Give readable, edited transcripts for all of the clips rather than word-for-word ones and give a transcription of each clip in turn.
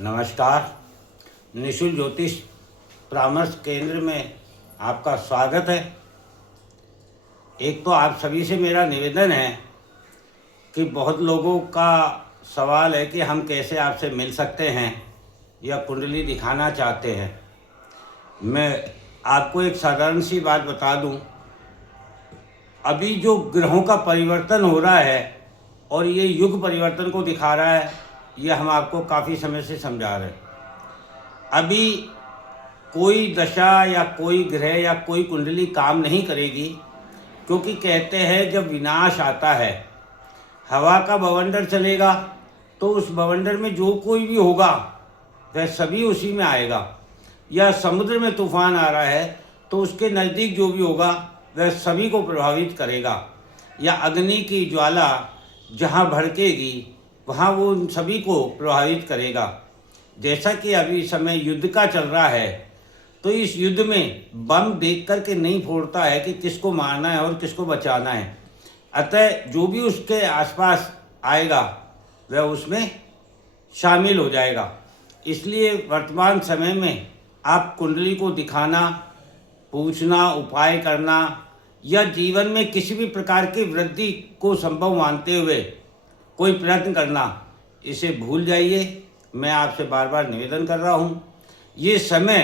नमस्कार। निशुल्क ज्योतिष परामर्श केंद्र में आपका स्वागत है। एक तो आप सभी से मेरा निवेदन है कि बहुत लोगों का सवाल है कि हम कैसे आपसे मिल सकते हैं या कुंडली दिखाना चाहते हैं। मैं आपको एक साधारण सी बात बता दूं, अभी जो ग्रहों का परिवर्तन हो रहा है और ये युग परिवर्तन को दिखा रहा है, ये हम आपको काफ़ी समय से समझा रहे हैं। अभी कोई दशा या कोई ग्रह या कोई कुंडली काम नहीं करेगी, क्योंकि कहते हैं जब विनाश आता है, हवा का बवंडर चलेगा तो उस बवंडर में जो कोई भी होगा वह सभी उसी में आएगा। या समुद्र में तूफान आ रहा है तो उसके नज़दीक जो भी होगा वह सभी को प्रभावित करेगा। या अग्नि की ज्वाला जहाँ भड़केगी वहाँ वो उन सभी को प्रभावित करेगा। जैसा कि अभी समय युद्ध का चल रहा है, तो इस युद्ध में बम देख कर के नहीं फोड़ता है कि किसको मारना है और किसको बचाना है। अतः जो भी उसके आसपास आएगा वह उसमें शामिल हो जाएगा। इसलिए वर्तमान समय में आप कुंडली को दिखाना, पूछना, उपाय करना या जीवन में किसी भी प्रकार की वृद्धि को संभव मानते हुए कोई प्रयत्न करना, इसे भूल जाइए। मैं आपसे बार बार निवेदन कर रहा हूँ, ये समय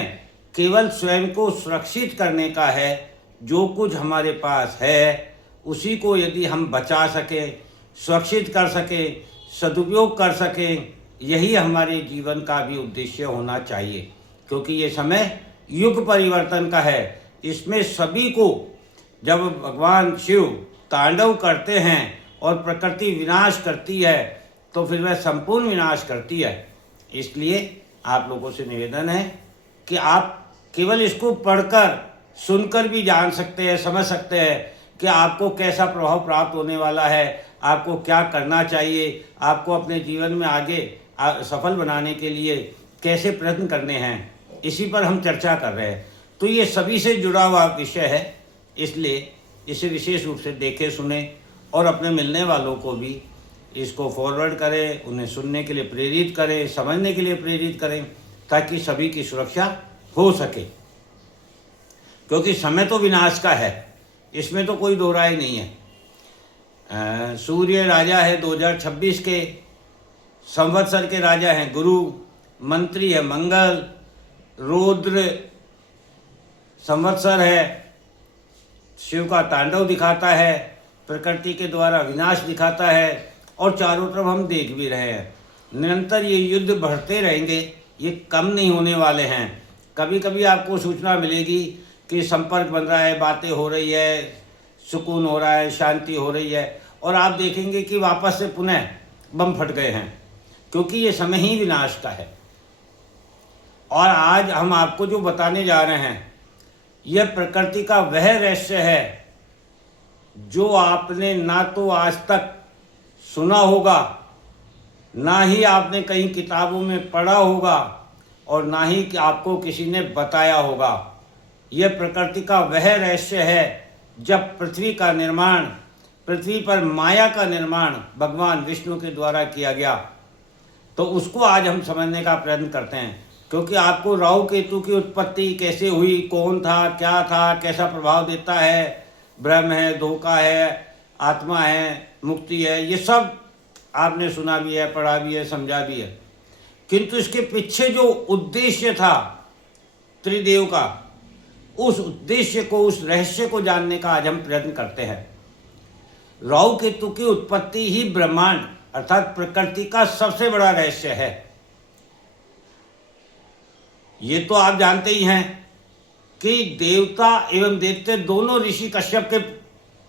केवल स्वयं को सुरक्षित करने का है। जो कुछ हमारे पास है उसी को यदि हम बचा सकें, सुरक्षित कर सकें, सदुपयोग कर सकें, यही हमारे जीवन का भी उद्देश्य होना चाहिए। क्योंकि ये समय युग परिवर्तन का है। इसमें सभी को, जब भगवान शिव तांडव करते हैं और प्रकृति विनाश करती है तो फिर वह संपूर्ण विनाश करती है। इसलिए आप लोगों से निवेदन है कि आप केवल इसको पढ़कर, सुनकर भी जान सकते हैं, समझ सकते हैं कि आपको कैसा प्रभाव प्राप्त होने वाला है, आपको क्या करना चाहिए, आपको अपने जीवन में आगे सफल बनाने के लिए कैसे प्रयत्न करने हैं, इसी पर हम चर्चा कर रहे हैं। तो ये सभी से जुड़ा हुआ विषय है, इसलिए इसे विशेष रूप से देखें, सुने और अपने मिलने वालों को भी इसको फॉरवर्ड करें, उन्हें सुनने के लिए प्रेरित करें, समझने के लिए प्रेरित करें, ताकि सभी की सुरक्षा हो सके। क्योंकि समय तो विनाश का है, इसमें तो कोई दो राय नहीं है। सूर्य राजा है 2026 के, संवत्सर के राजा हैं गुरु, मंत्री है मंगल, रुद्र संवत्सर है, शिव का तांडव दिखाता है, प्रकृति के द्वारा विनाश दिखाता है और चारों तरफ हम देख भी रहे हैं। निरंतर ये युद्ध बढ़ते रहेंगे, ये कम नहीं होने वाले हैं। कभी कभी आपको सूचना मिलेगी कि संपर्क बन रहा है, बातें हो रही है, सुकून हो रहा है, शांति हो रही है, और आप देखेंगे कि वापस से पुनः बम फट गए हैं, क्योंकि ये समय ही विनाश का है। और आज हम आपको जो बताने जा रहे हैं, यह प्रकृति का वह रहस्य है जो आपने ना तो आज तक सुना होगा, ना ही आपने कहीं किताबों में पढ़ा होगा, और ना ही कि आपको किसी ने बताया होगा। यह प्रकृति का वह रहस्य है जब पृथ्वी का निर्माण, पृथ्वी पर माया का निर्माण भगवान विष्णु के द्वारा किया गया, तो उसको आज हम समझने का प्रयत्न करते हैं। क्योंकि आपको राहु केतु की उत्पत्ति कैसे हुई, कौन था, क्या था, कैसा प्रभाव देता है, ब्रह्म है, धोखा है, आत्मा है, मुक्ति है, ये सब आपने सुना भी है, पढ़ा भी है, समझा भी है। किंतु इसके पीछे जो उद्देश्य था त्रिदेव का, उस उद्देश्य को, उस रहस्य को जानने का आज हम प्रयत्न करते हैं। राहु केतु की उत्पत्ति ही ब्रह्मांड अर्थात प्रकृति का सबसे बड़ा रहस्य है। ये तो आप जानते ही हैं कि देवता एवं दैत्य दोनों ऋषि कश्यप के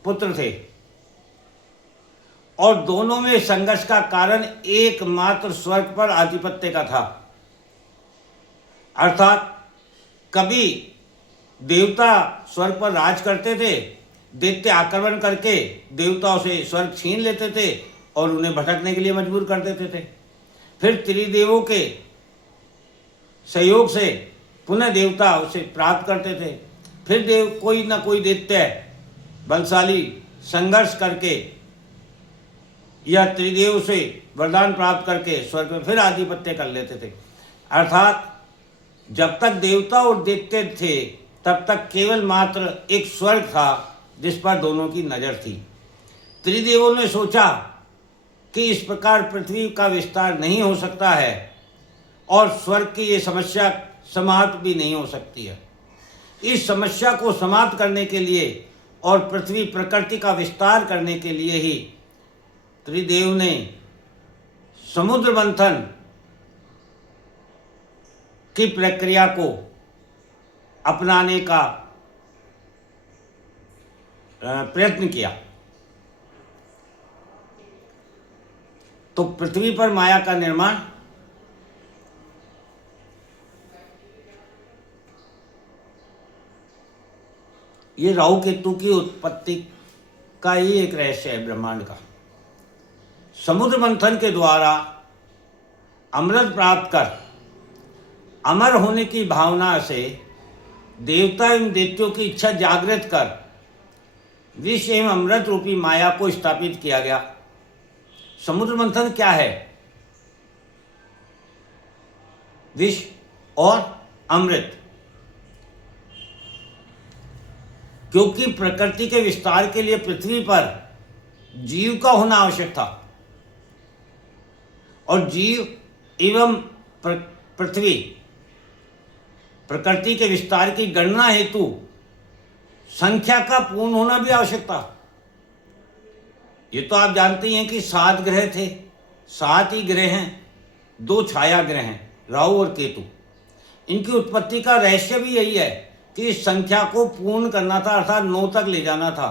पुत्र थे, और दोनों में संघर्ष का कारण एकमात्र स्वर्ग पर आधिपत्य का था। अर्थात कभी देवता स्वर्ग पर राज करते थे, दैत्य आक्रमण करके देवताओं से स्वर्ग छीन लेते थे और उन्हें भटकने के लिए मजबूर कर देते थे। फिर त्रिदेवों के सहयोग से पुनः देवता उसे प्राप्त करते थे। फिर कोई ना कोई दैत्य बलशाली संघर्ष करके या त्रिदेव से वरदान प्राप्त करके स्वर्ग में फिर आधिपत्य कर लेते थे। अर्थात जब तक देवता और दैत्य थे तब तक केवल मात्र एक स्वर्ग था जिस पर दोनों की नज़र थी। त्रिदेवों ने सोचा कि इस प्रकार पृथ्वी का विस्तार नहीं हो सकता है और स्वर्ग की ये समस्या समाप्त भी नहीं हो सकती है। इस समस्या को समाप्त करने के लिए और पृथ्वी प्रकृति का विस्तार करने के लिए ही त्रिदेव ने समुद्र मंथन की प्रक्रिया को अपनाने का प्रयत्न किया। तो पृथ्वी पर माया का निर्माण ये राहु केतु की उत्पत्ति का ही एक रहस्य है ब्रह्मांड का। समुद्र मंथन के द्वारा अमृत प्राप्त कर अमर होने की भावना से देवता एवं दैत्यों की इच्छा जागृत कर विष एवं अमृत रूपी माया को स्थापित किया गया। समुद्र मंथन क्या है? विष और अमृत। क्योंकि प्रकृति के विस्तार के लिए पृथ्वी पर जीव का होना आवश्यक था और जीव एवं पृथ्वी प्रकृति के विस्तार की गणना हेतु संख्या का पूर्ण होना भी आवश्यक था। ये तो आप जानते ही हैं कि 7 ग्रह थे, 7 ही ग्रह हैं, 2 छाया ग्रह हैं, राहु और केतु। इनकी उत्पत्ति का रहस्य भी यही है कि इस संख्या को पूर्ण करना था, अर्थात 9 तक ले जाना था,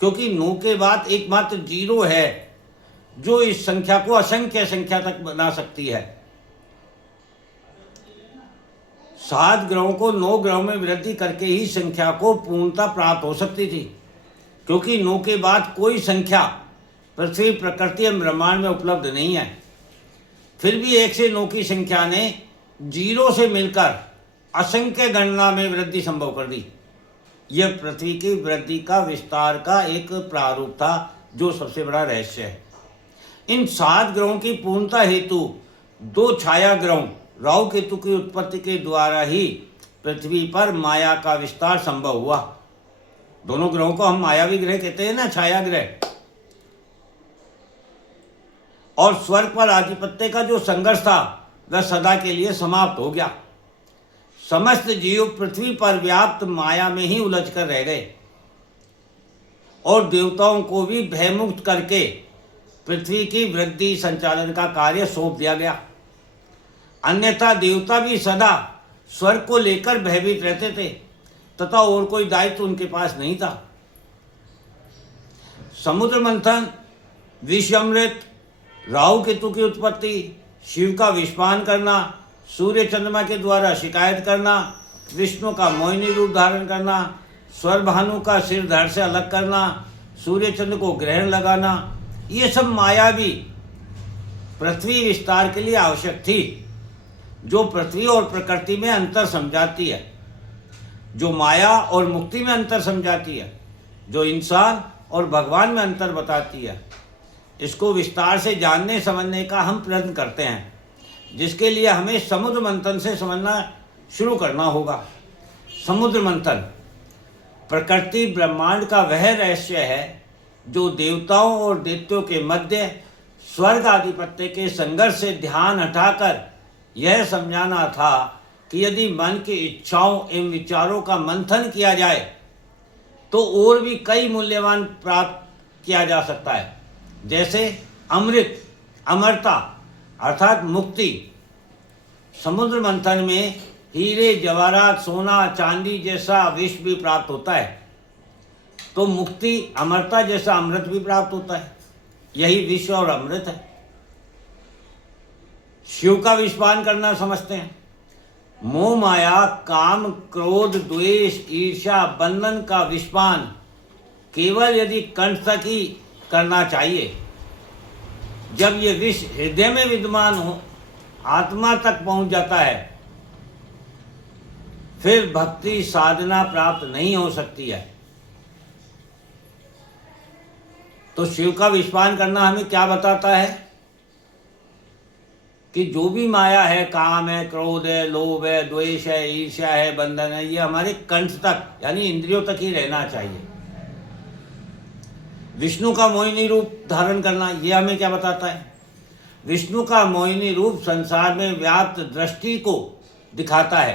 क्योंकि 9 के बाद एकमात्र 0 है जो इस संख्या को असंख्य संख्या तक बना सकती है। 7 ग्रहों को 9 ग्रहों में वृद्धि करके ही संख्या को पूर्णता प्राप्त हो सकती थी, क्योंकि 9 के बाद कोई संख्या पृथ्वी प्रकृति एवं ब्रह्मांड में उपलब्ध नहीं है। फिर भी 1 से 9 की संख्या ने 0 से मिलकर असंख्य गणना में वृद्धि संभव कर दी। यह पृथ्वी की वृद्धि का विस्तार का एक प्रारूप था, जो सबसे बड़ा रहस्य है। इन 7 ग्रहों की पूर्णता हेतु 2 छाया ग्रहों राहु केतु की उत्पत्ति के द्वारा ही पृथ्वी पर माया का विस्तार संभव हुआ। दोनों ग्रहों को हम मायावी ग्रह कहते हैं ना, छाया ग्रह। और स्वर्ग पर आधिपत्य का जो संघर्ष था वह सदा के लिए समाप्त हो गया। समस्त जीव पृथ्वी पर व्याप्त माया में ही उलझ कर रह गए और देवताओं को भी भयमुक्त करके पृथ्वी की वृद्धि संचालन का कार्य सौंप दिया गया। अन्यथा देवता भी सदा स्वर्ग को लेकर भयभीत रहते थे तथा और कोई दायित्व उनके पास नहीं था। समुद्र मंथन, विष अमृत, राहु केतु की उत्पत्ति, शिव का विषपान करना, सूर्य चंद्रमा के द्वारा शिकायत करना, विष्णु का मोहिनी रूप धारण करना, स्वर भानु का सिर धड़ से अलग करना, सूर्य चंद्र को ग्रहण लगाना, ये सब माया भी पृथ्वी विस्तार के लिए आवश्यक थी, जो पृथ्वी और प्रकृति में अंतर समझाती है, जो माया और मुक्ति में अंतर समझाती है, जो इंसान और भगवान में अंतर बताती है। इसको विस्तार से जानने समझने का हम प्रयत्न करते हैं, जिसके लिए हमें समुद्र मंथन से समझना शुरू करना होगा। समुद्र मंथन प्रकृति ब्रह्मांड का वह रहस्य है जो देवताओं और दैत्यों के मध्य स्वर्ग आधिपत्य के संघर्ष से ध्यान हटाकर यह समझाना था कि यदि मन की इच्छाओं एवं विचारों का मंथन किया जाए तो और भी कई मूल्यवान प्राप्त किया जा सकता है, जैसे अमृत, अमरता अर्थात मुक्ति। समुद्र मंथन में हीरे, जवाहरात, सोना, चांदी जैसा विष भी प्राप्त होता है, तो मुक्ति, अमरता जैसा अमृत भी प्राप्त होता है। यही विष और अमृत है। शिव का विषपान करना समझते हैं। मोह, माया, काम, क्रोध, द्वेष, ईर्ष्या, बंधन का विषपान केवल यदि कंठ तक ही करना चाहिए। जब ये विष हृदय में विद्यमान हो, आत्मा तक पहुंच जाता है, फिर भक्ति साधना प्राप्त नहीं हो सकती है। तो शिव का विषपान करना हमें क्या बताता है? कि जो भी माया है, काम है, क्रोध है, लोभ है, द्वेष है, ईर्ष्या है, बंधन है, ये हमारे कंठ तक यानी इंद्रियों तक ही रहना चाहिए। विष्णु का मोहिनी रूप धारण करना, ये हमें क्या बताता है? विष्णु का मोहिनी रूप संसार में व्याप्त दृष्टि को दिखाता है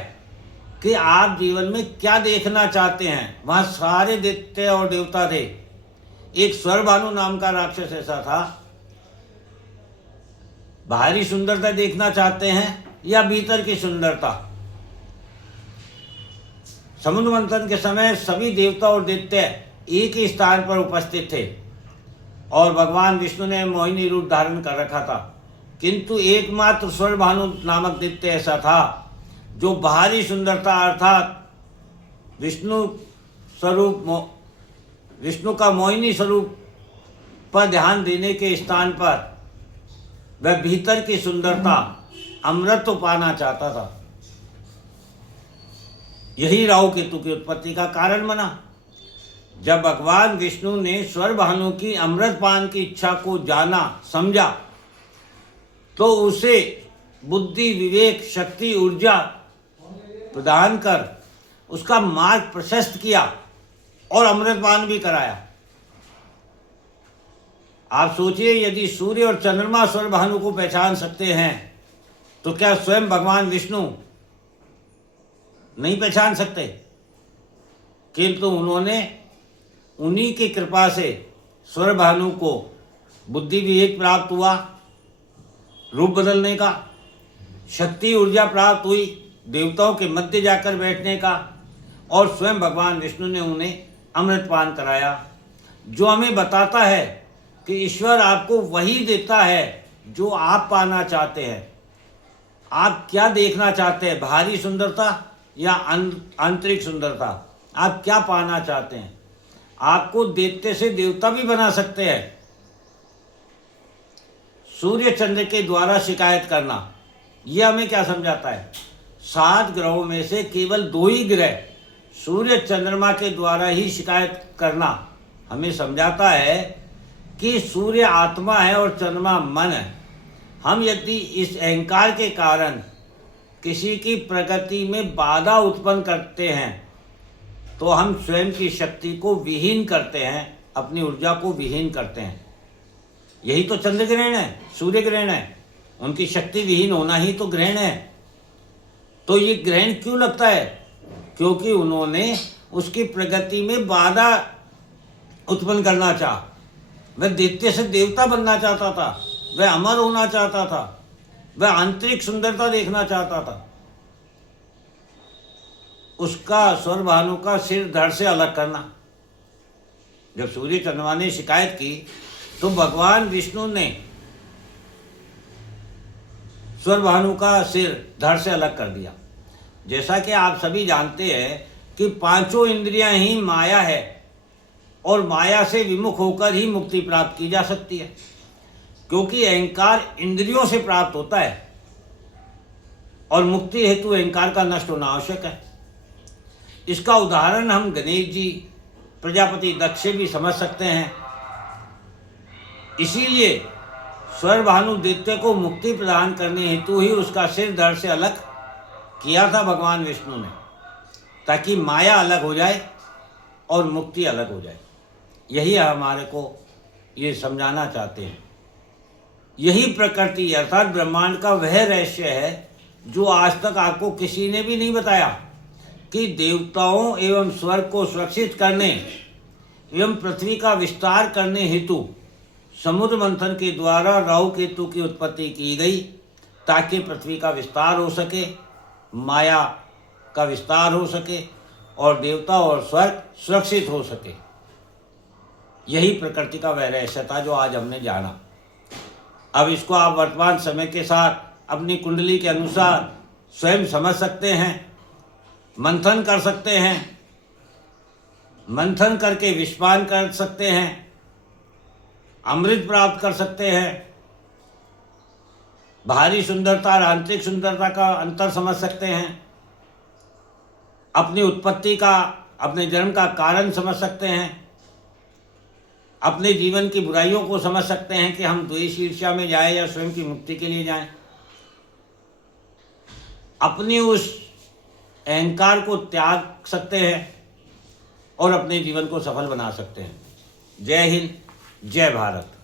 कि आप जीवन में क्या देखना चाहते हैं। वहाँ सारे दैत्य और देवता थे। एक स्वरभानु नाम का राक्षस ऐसा था। बाहरी सुंदरता देखना चाहते हैं या भीतर की सुंदरता? समुद्र मंथन के समय सभी देवता और दैत्य एक ही स्थान पर उपस्थित थे और भगवान विष्णु ने मोहिनी रूप धारण कर रखा था, किंतु एकमात्र स्वरभानु नामक दैत्य ऐसा था जो बाहरी सुंदरता अर्थात विष्णु का मोहिनी स्वरूप पर ध्यान देने के स्थान पर वह भीतर की सुंदरता अमृत तो पाना चाहता था। यही राहु केतु की उत्पत्ति का कारण बना। जब भगवान विष्णु ने स्वरभानु की अमृतपान की इच्छा को जाना, समझा, तो उसे बुद्धि, विवेक, शक्ति, ऊर्जा प्रदान कर उसका मार्ग प्रशस्त किया और अमृतपान भी कराया। आप सोचिए, यदि सूर्य और चंद्रमा स्वरभानु को पहचान सकते हैं तो क्या स्वयं भगवान विष्णु नहीं पहचान सकते? किंतु उन्होंने उन्हीं की कृपा से स्वरभानु को बुद्धि विवेक प्राप्त हुआ, रूप बदलने का, शक्ति ऊर्जा प्राप्त हुई, देवताओं के मध्य जाकर बैठने का, और स्वयं भगवान विष्णु ने उन्हें अमृतपान कराया, जो हमें बताता है कि ईश्वर आपको वही देता है जो आप पाना चाहते हैं। आप क्या देखना चाहते हैं, बाहरी सुंदरता या आंतरिक सुंदरता? आप क्या पाना चाहते हैं? आपको दैत्य से देवता भी बना सकते हैं। सूर्य चंद्र के द्वारा शिकायत करना, यह हमें क्या समझाता है? 7 ग्रहों में से केवल 2 ही ग्रह सूर्य चंद्रमा के द्वारा ही शिकायत करना हमें समझाता है कि सूर्य आत्मा है और चंद्रमा मन है। हम यदि इस अहंकार के कारण किसी की प्रगति में बाधा उत्पन्न करते हैं तो हम स्वयं की शक्ति को विहीन करते हैं, अपनी ऊर्जा को विहीन करते हैं। यही तो चंद्र ग्रहण है, सूर्य ग्रहण है। उनकी शक्ति विहीन होना ही तो ग्रहण है। तो ये ग्रहण क्यों लगता है? क्योंकि उन्होंने उसकी प्रगति में बाधा उत्पन्न करना चाहा। वह दैत्य से देवता बनना चाहता था, वह अमर होना चाहता था, वह आंतरिक सुंदरता देखना चाहता था। उसका स्वरभानु का सिर धड़ से अलग करना। जब सूर्य चंद्रमा ने शिकायत की तो भगवान विष्णु ने स्वरभानु का सिर धड़ से अलग कर दिया। जैसा कि आप सभी जानते हैं कि 5 इंद्रियां ही माया है और माया से विमुख होकर ही मुक्ति प्राप्त की जा सकती है, क्योंकि अहंकार इंद्रियों से प्राप्त होता है और मुक्ति हेतु अहंकार का नष्ट होना आवश्यक है। इसका उदाहरण हम गणेश जी, प्रजापति दक्ष से भी समझ सकते हैं। इसीलिए स्वरभानु दैत्य को मुक्ति प्रदान करने हेतु ही उसका सिर धड़ से अलग किया था भगवान विष्णु ने, ताकि माया अलग हो जाए और मुक्ति अलग हो जाए। यही हमारे को ये समझाना चाहते हैं। यही प्रकृति अर्थात ब्रह्मांड का वह रहस्य है जो आज तक आपको किसी ने भी नहीं बताया, कि देवताओं एवं स्वर्ग को सुरक्षित करने एवं पृथ्वी का विस्तार करने हेतु समुद्र मंथन के द्वारा राहु केतु की उत्पत्ति की गई, ताकि पृथ्वी का विस्तार हो सके, माया का विस्तार हो सके और देवता और स्वर्ग सुरक्षित हो सके। यही प्रकृति का वह रहस्य था जो आज हमने जाना। अब इसको आप वर्तमान समय के साथ अपनी कुंडली के अनुसार स्वयं समझ सकते हैं, मंथन कर सकते हैं, मंथन करके विषपान कर सकते हैं, अमृत प्राप्त कर सकते हैं, बाहरी सुंदरता और आंतरिक सुंदरता का अंतर समझ सकते हैं, अपनी उत्पत्ति का, अपने जन्म का कारण समझ सकते हैं, अपने जीवन की बुराइयों को समझ सकते हैं कि हम द्वेष ईर्ष्या में जाएं या स्वयं की मुक्ति के लिए जाएं। अपनी उस अहंकार को त्याग सकते हैं और अपने जीवन को सफल बना सकते हैं। जय हिंद, जय भारत।